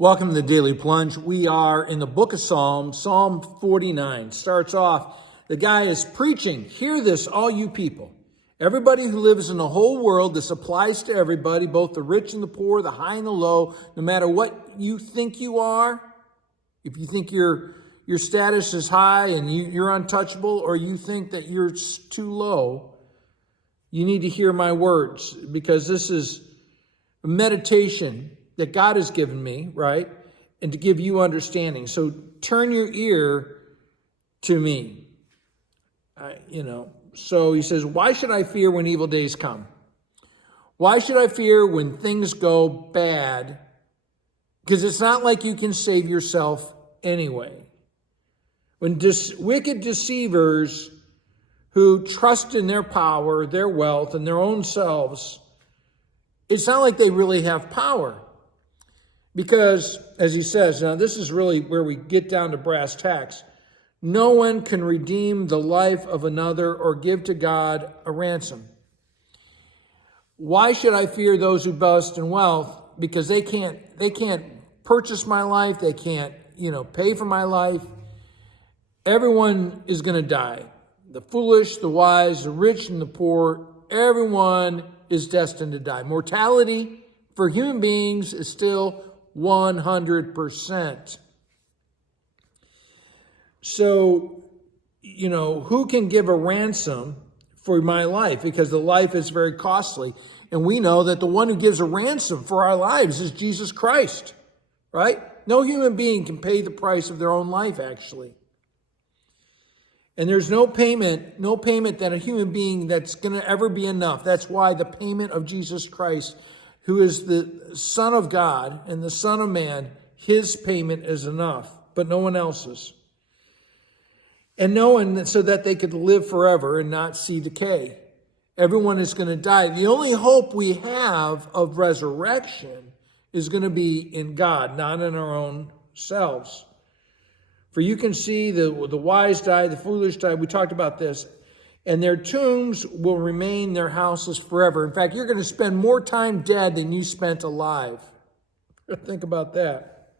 Welcome to the Daily Plunge. We are in the book of Psalms. Psalm 49 starts off, the guy is preaching. Hear this, all you people. Everybody who lives in the whole world, this applies to everybody, both the rich and the poor, the high and the low, no matter what you think you are. If you think your status is high and you're untouchable, or you think that you're too low, you need to hear my words, because this is a meditation that God has given me, right? And to give you understanding. So turn your ear to me. So he says, why should I fear when evil days come? Why should I fear when things go bad? Because it's not like you can save yourself anyway. When wicked deceivers who trust in their power, their wealth, and their own selves, it's not like they really have power. Because, as he says, now this is really where we get down to brass tacks. No one can redeem the life of another or give to God a ransom. Why should I fear those who boast in wealth? Because they can't purchase my life. They can't, pay for my life. Everyone is going to die. The foolish, the wise, the rich, and the poor, everyone is destined to die. Mortality for human beings is still 100%. So, who can give a ransom for my life? Because the life is very costly. And we know that the one who gives a ransom for our lives is Jesus Christ, right? No human being can pay the price of their own life, actually. And there's no payment that a human being that's going to ever be enough. That's why the payment of Jesus Christ, who is the Son of God and the Son of Man, his payment is enough, but no one else's. And no one, so that they could live forever and not see decay. Everyone is going to die. The only hope we have of resurrection is going to be in God, not in our own selves. For you can see the wise die, the foolish die. We talked about this. And their tombs will remain their houses forever. In fact, you're going to spend more time dead than you spent alive. Think about that.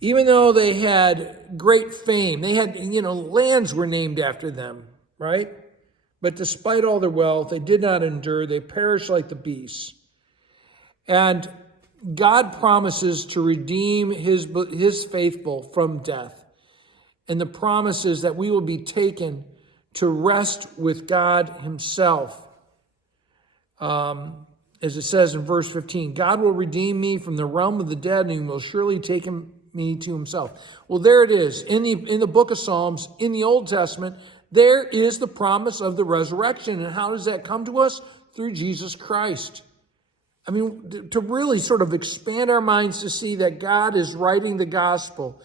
Even though they had great fame, they had, lands were named after them, right? But despite all their wealth, they did not endure. They perished like the beasts. And God promises to redeem his faithful from death. And the promise is that we will be taken to rest with God himself. As it says in verse 15, God will redeem me from the realm of the dead, and he will surely take me to himself. Well, there it is. In the book of Psalms, in the Old Testament, there is the promise of the resurrection. And how does that come to us? Through Jesus Christ. I mean, to really sort of expand our minds to see that God is writing the gospel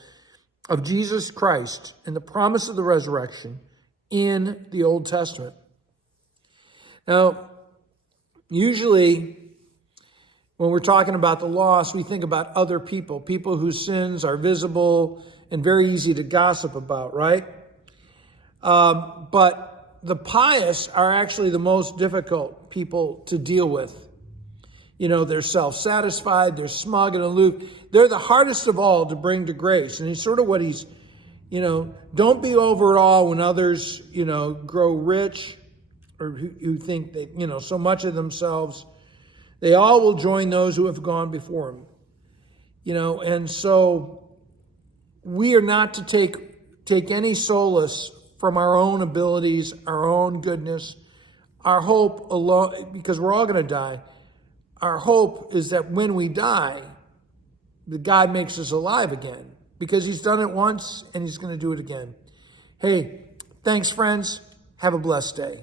of Jesus Christ and the promise of the resurrection in the Old Testament. Now, usually when we're talking about the lost, we think about other people whose sins are visible and very easy to gossip about, right? But the pious are actually the most difficult people to deal with. They're self-satisfied, they're smug and aloof. They're the hardest of all to bring to grace. And it's sort of what he's, don't be over it all when others, grow rich or who think that, so much of themselves. They all will join those who have gone before him. And so we are not to take any solace from our own abilities, our own goodness, our hope alone, because we're all going to die. Our hope is that when we die, that God makes us alive again, because he's done it once and he's going to do it again. Hey, thanks, friends. Have a blessed day.